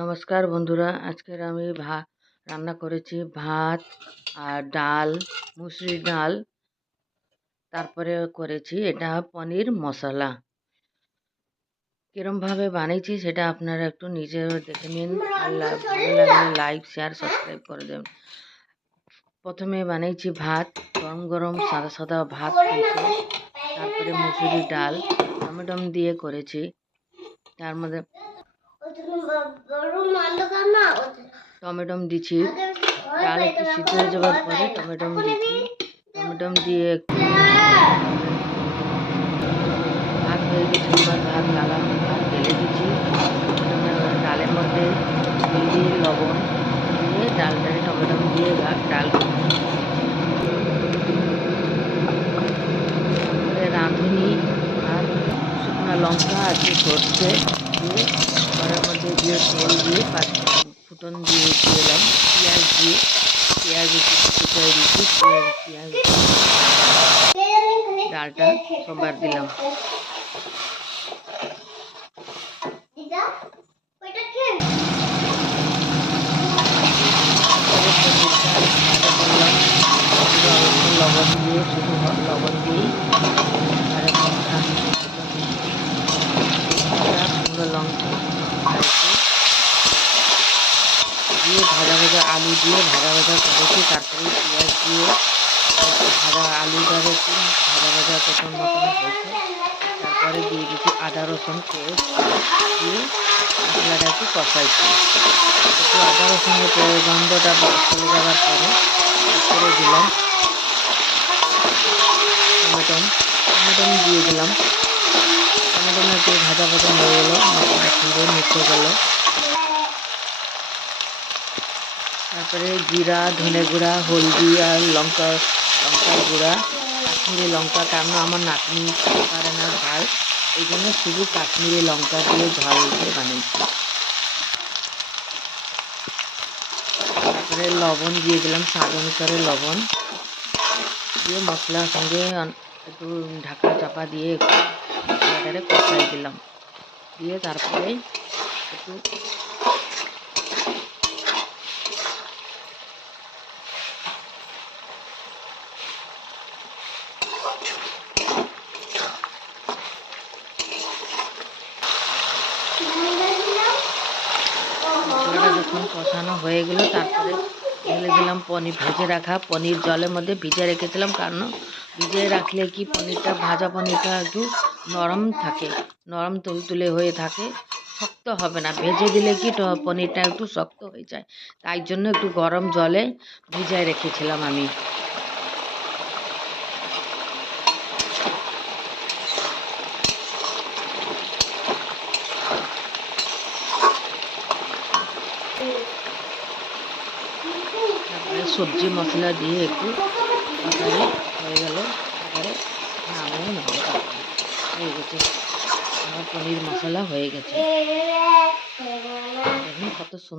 নমস্কার বন্ধুরা, আজকের আমি রান্না করেছি ভাত আর ডাল, মুসুরির ডাল। তারপরে করেছি এটা পনির মশলা। কিরমভাবে বানিয়েছি সেটা আপনারা একটু নিজে দেখে নিন। ভালো লাগলে লাইক, শেয়ার, সাবস্ক্রাইব করে দেবেন। প্রথমে বানিয়েছি ভাত, গরম গরম সাদা সাদা ভাত হয়েছে। তারপরে মুসুরির ডাল টমেটো দিয়ে করেছি। তার মধ্যে টমেটো দিচ্ছি, ডাল একটু সিদ্ধ হয়ে যাওয়ার পরে টমেটো দিচ্ছি। টমেটো দিয়ে ভাত হয়ে গেছে, এবার ভাত লালা ভাত ঢেলে দিচ্ছি। ডালের মধ্যে হলদি লবণ দিয়ে ডালটারে টমেটো দিয়ে ডাল রাঁধুনি আর শুকনো লঙ্কা আছে সর্ষে দিয়ে ঘরের মধ্যে দিয়ে তেল দিয়ে ফুটন দিয়ে দিলাম। পেঁয়াজ কুচাই দিচ্ছি, পেঁয়াজ ডালটা সোমবার দিলাম। লবণ দিয়ে শুধু লবণ দিয়ে শুকনো লঙ্কা দিয়ে ভাজা ভাজা আলু দিয়ে ভাজা ভাজা করেছি। তারপরে পেঁয়াজ দিয়ে ভাজা আলুটার একটু ভাজা ভাজা প্রথম মতন হয়েছে। তারপরে দিয়ে দিচ্ছি আদা রসুন পেস্ট দিয়ে মশলাটা একটু কষাইছি। একটু আদা রসুনের গন্ধটা চলে যাওয়ার পরে তারপরে দিলাম টমেটো দিয়ে দিলাম। টমেটো একটু ভাজা ভাজা হয়ে গেলো, মশলার সঙ্গে মিশে গেল। তারপরে জিরা, ধনে গুঁড়া, হলদি আর লঙ্কার গুঁড়া, কাশ্মীরি লঙ্কা, কারণ আমার নাতনি পারে না ঝাল, এই জন্য শুধু কাশ্মীরি লঙ্কা দিয়ে ঝাল দিয়ে বানিয়েছি। তারপরে লবণ দিয়ে দিলাম, স্বাদ অনুসারে লবণ দিয়ে মশলার সঙ্গে একটু ঢাকা চাপা দিয়ে একটু মশলাটারে কষাই দিলাম। দিয়ে তারপরে একটু মশলাটা যখন কষানো হয়ে গেল তারপরে ঢেলে দিলাম পনির, ভেজে রাখা পনির। জলের মধ্যে ভিজে রেখেছিলাম, কারণ ভিজে রাখলে কি পনিরটা ভাজা পনিরটা একটু নরম থাকে, নরম তুলতুলে হয়ে থাকে, শক্ত হবে না। ভেজে দিলে কি পনিরটা একটু শক্ত হয়ে যায়, তাই জন্য একটু গরম জলে ভিজায় রেখেছিলাম আমি। তারপরে সবজি মশলা দিয়ে একটু তরকারি হয়ে গেল। তারপরে নামিয়ে নেব। হয়ে গেছে আমার পনির মশলা, হয়ে গেছে। দেখুন কত সুন্দর।